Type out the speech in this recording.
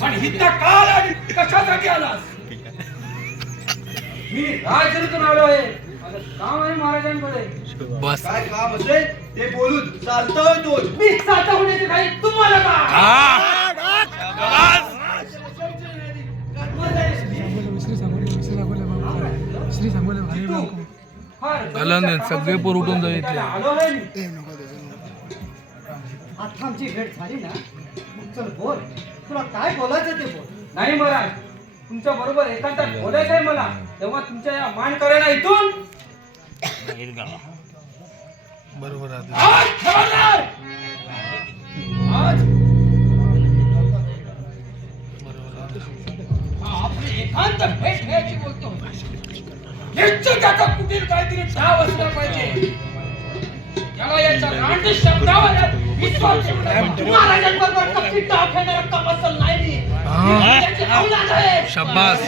पण हिथं का आला आणि कशासाठी आलास? मी आलो आहे. माझं काम आहे महाराजांकडे बस. काय काम असेल ते बोलून चालतोय तो. मी होण्याची काही तुम्हाला श्री सांगोले भाई सगळे पोर उठून जायचे. आता आमची भेट झाली ना मग चल बोल. तुला काय बोलायचं ते बोल. नाही महाराज तुमच्या बरोबर एकांतात बोलायचं आहे मला. तेव्हा तुमच्या या मान करायला इथून बरोबर आहे. आज ठरवणार! आज हा, आपली एकांत भेट घ्यायची बोलतो. निश्चित कुठील काहीतरी डाव असला पाहिजे. त्याला याच्या रांडी शब्दावर यात शब्बास